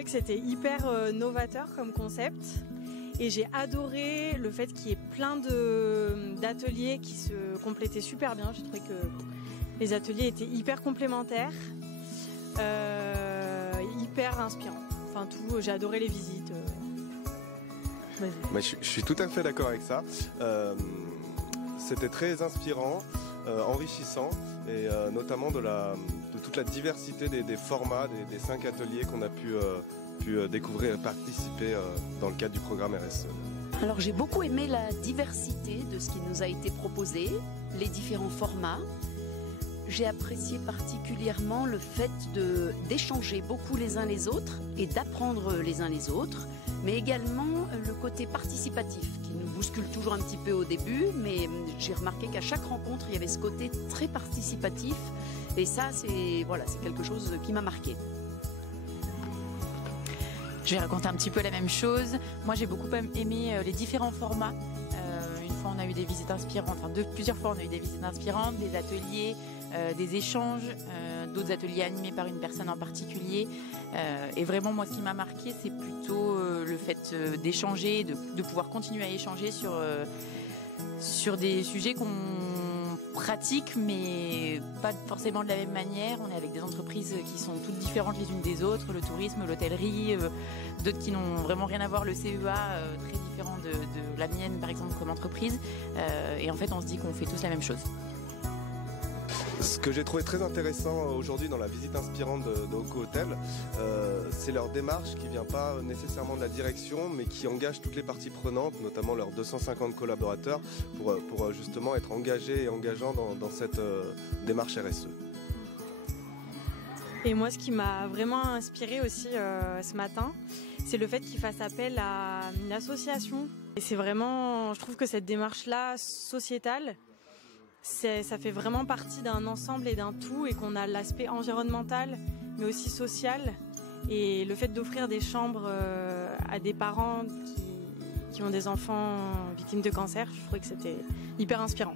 trouvais que c'était hyper novateur comme concept. Et j'ai adoré le fait qu'il y ait plein d'ateliers qui se complétaient super bien. J'ai trouvé que les ateliers étaient hyper complémentaires, hyper inspirants. Enfin tout, j'ai adoré les visites. Je suis tout à fait d'accord avec ça. C'était très inspirant, enrichissant, et notamment de toute la diversité des formats, des 5 ateliers qu'on a pu découvrir et participer dans le cadre du programme RSE. Alors j'ai beaucoup aimé la diversité de ce qui nous a été proposé, les différents formats. J'ai apprécié particulièrement le fait d'échanger beaucoup les uns les autres et d'apprendre les uns les autres, mais également le côté participatif qui nous bouscule toujours un petit peu au début, mais j'ai remarqué qu'à chaque rencontre il y avait ce côté très participatif et ça c'est quelque chose qui m'a marqué. Je vais raconter un petit peu la même chose. Moi, j'ai beaucoup aimé les différents formats. Une fois, on a eu des visites inspirantes. Plusieurs fois, on a eu des visites inspirantes, des ateliers, des échanges, d'autres ateliers animés par une personne en particulier. Et vraiment, moi, ce qui m'a marqué, c'est plutôt le fait d'échanger, de pouvoir continuer à échanger sur des sujets qu'on pratique, mais pas forcément de la même manière. On est avec des entreprises qui sont toutes différentes les unes des autres, le tourisme, l'hôtellerie, d'autres qui n'ont vraiment rien à voir, le CEA, très différent de la mienne par exemple comme entreprise. Et en fait, on se dit qu'on fait tous la même chose. Ce que j'ai trouvé très intéressant aujourd'hui dans la visite inspirante de Hoco Hotel, c'est leur démarche qui ne vient pas nécessairement de la direction, mais qui engage toutes les parties prenantes, notamment leurs 250 collaborateurs, pour justement être engagés et engageants dans cette démarche RSE. Et moi, ce qui m'a vraiment inspirée aussi ce matin, c'est le fait qu'ils fassent appel à une association. Et c'est vraiment, je trouve que cette démarche-là, sociétale, ça fait vraiment partie d'un ensemble et d'un tout, et qu'on a l'aspect environnemental mais aussi social, et le fait d'offrir des chambres à des parents qui ont des enfants victimes de cancer, je trouvais que c'était hyper inspirant.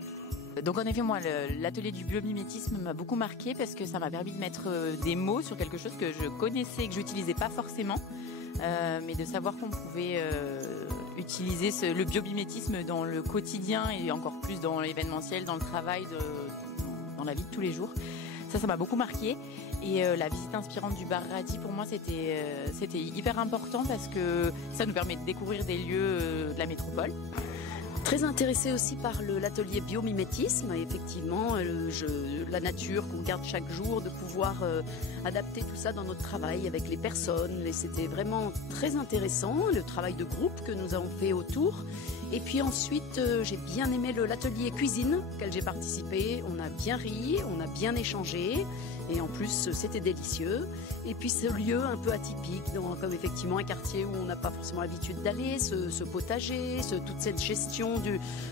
Donc en effet, moi, l'atelier du biomimétisme m'a beaucoup marqué parce que ça m'a permis de mettre des mots sur quelque chose que je connaissais et que j'utilisais pas forcément, mais de savoir qu'on pouvait utiliser le biomimétisme dans le quotidien et encore plus dans l'événementiel, dans le travail, dans la vie de tous les jours. Ça m'a beaucoup marqué. Et la visite inspirante du bar Radis, pour moi, c'était hyper important parce que ça nous permet de découvrir des lieux de la métropole. Très intéressée aussi par l'atelier biomimétisme, effectivement, la nature qu'on garde chaque jour, de pouvoir adapter tout ça dans notre travail avec les personnes. Et c'était vraiment très intéressant, le travail de groupe que nous avons fait autour. Et puis ensuite, j'ai bien aimé l'atelier cuisine auquel j'ai participé. On a bien ri, on a bien échangé. Et en plus, c'était délicieux. Et puis ce lieu un peu atypique, comme effectivement un quartier où on n'a pas forcément l'habitude d'aller, ce potager, toute cette gestion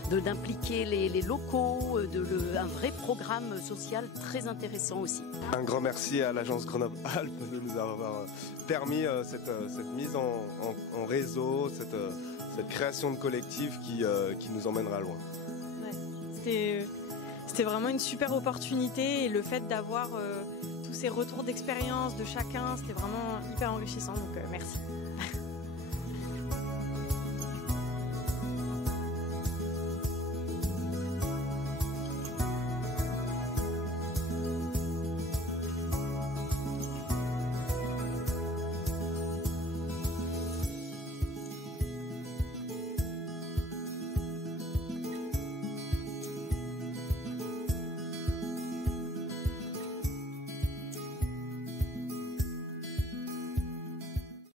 d'impliquer les locaux, un vrai programme social très intéressant aussi. Un grand merci à l'agence Grenoble-Alpes de nous avoir permis cette mise en réseau, cette création de collectif qui nous emmènera loin. Ouais, c'était vraiment une super opportunité, et le fait d'avoir tous ces retours d'expérience de chacun, c'était vraiment hyper enrichissant, donc merci.